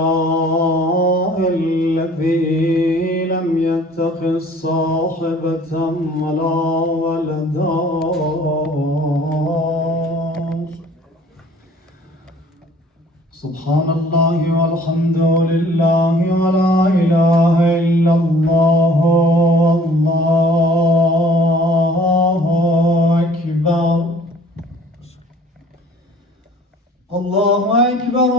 الإله الذي لم يتخذ صاحبة ولا ولدا سبحان الله والحمد لله ولا إله إلا الله والله أكبر الله أكبر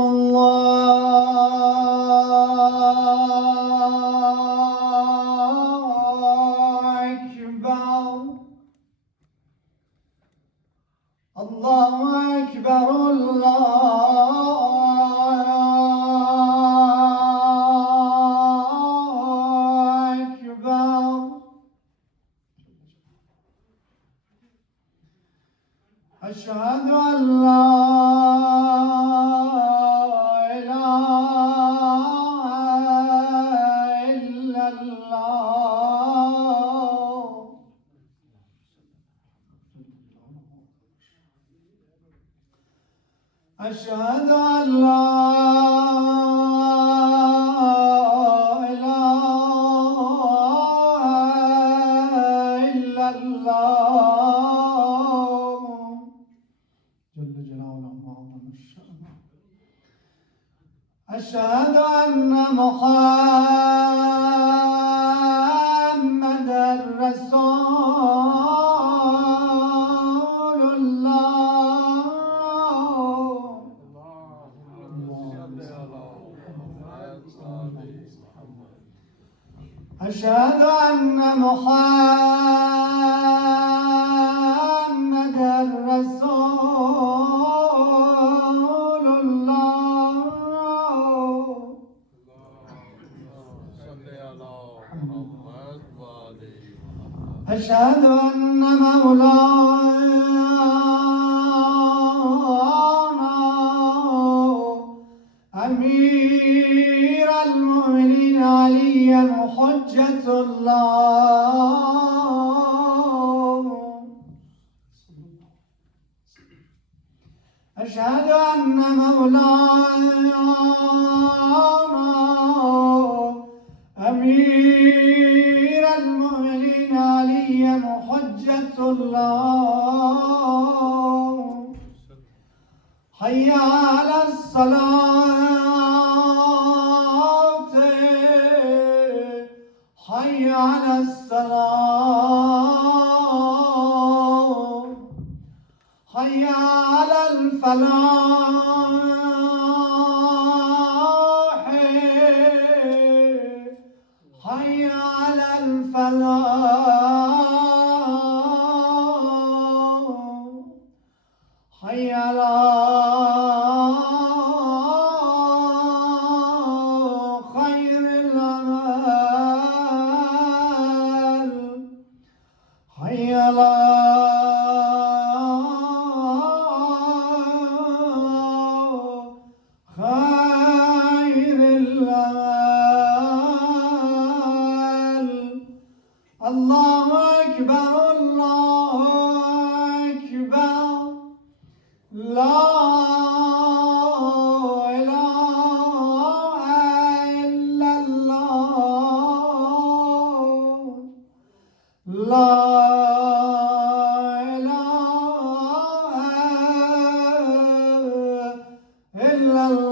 الله أكبر أشهد أن لا إله إلا الله أشهد أن لا إله إلا الله جل جلاله وعظم الشأن أشهد أن محمدًا رسول الله أشهد أن محمدًا رسول الله أشهد أن مولانا أمير المؤمنين عليا حجة الله أشهد أن مولانا أمير المؤمنين عليا حجة الله حي على الصلاة حي على الصلاة حي على الفلاح حي على الفلاح حي على خير الأعمال حي على خير الأعمال الله أكبر الله أكبر لا إله إلا الله لا إله إلا الله